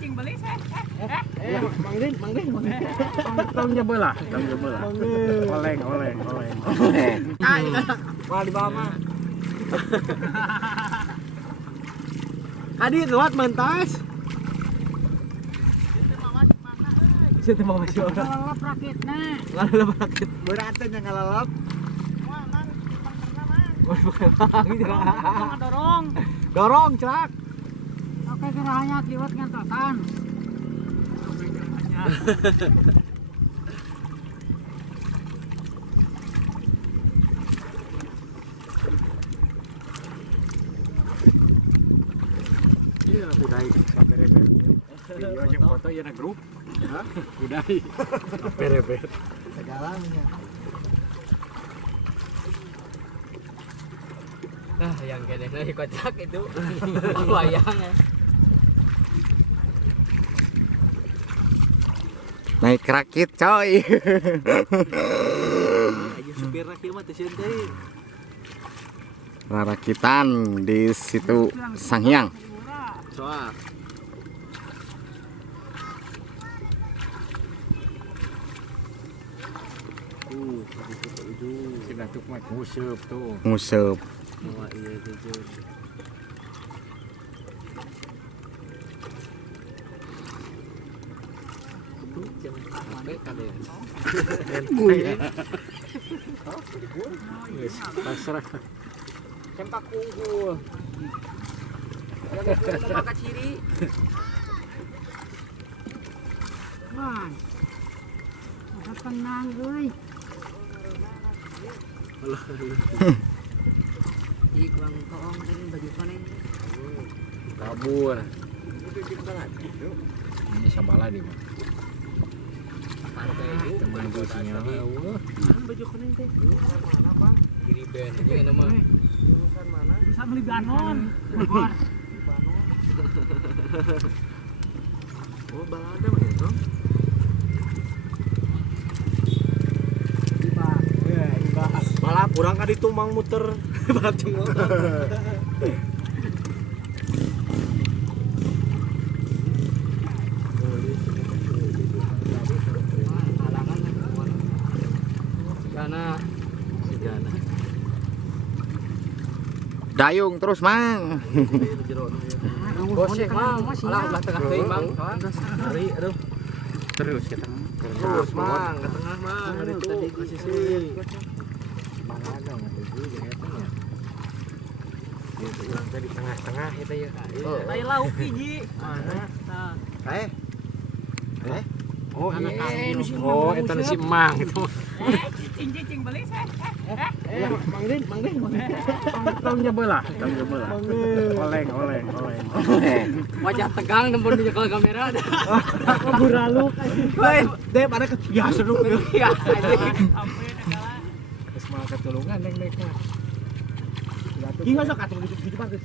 Cing beli saya. Mang Din. Tong coba lah. Oleng. Wah di bawah mah. Adi lewat mentas. Situ mah masih orang. Ngalap rakitna. Ngalap rakit. Beratnya yang ngalap. Dorong cak. Oke gerahanya liwat ngantosan. Iya, budai sampai rebet. Video yang foto ya na grup. Hah? Budai. Sampai rebet. Segalanya. Nah, yang kene dari kocak itu wayang ya. Naik rakit coy. Ayo supir rakit mah teh teh. Rakitan di situ Sanghyang. Soal. Sina tuk mah nguseup tuh. Nguseup. Oh iya jujur. Sampai kade. Pasrah. Cempak unggul. Memakai ciri. Man. Maka tenang euy. Di kurang toong kan baju koneng. Kabur. Ini sabala di mah. Teman kucingnya Allah. Baju koneng teh. Mana bang? Kiri band aja nama. Jurusan mana? Bisa beli banon. Oh, balada mah ya, Bro. Balap urang ka ditumbang muter. Balap jeung motor. Sigana. Dayung terus mang. Bosek mang, alah ulah tengah teuing bang. Hari aduh. Terus kita. Terus mang, ke tengah mang, ada itu ke sisi. Mana ada ngatuh juga eta nya. Itu urang teh di tengah-tengah eta ya. Lai lauk hiji. Mana? Nah. Oh, oh, eta si Mang itu. Cing beli saya. Mang Din. Tong coba lah. Oleng. Wajah tegang tempun di jekal kamera. Kabur aluk. Hei, deh pada ke ya seru. Ya, Sampai negara. Geus mah katulungan nek mah. King sok atuh di depan geus.